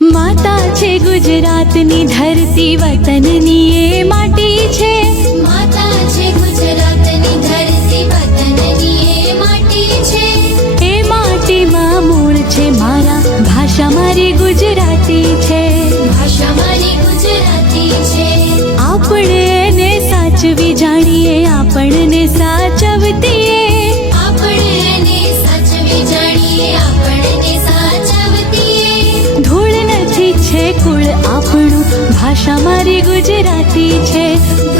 માતા છે ગુજરાતની ધરતી વતનની એ માટી છે. માતા છે ગુજરાતની ધરતી વતનની એ માટી છે. એ માટીમાં મૂળ છે મારા ભાષા મારી ગુજરાતી છે. ભાષા મારી ગુજરાતી છે. આપણે એને સાચવી જાણીએ આપણને સાચવતીએ ભાષા મારી ગુજરાતી છે ધૂળ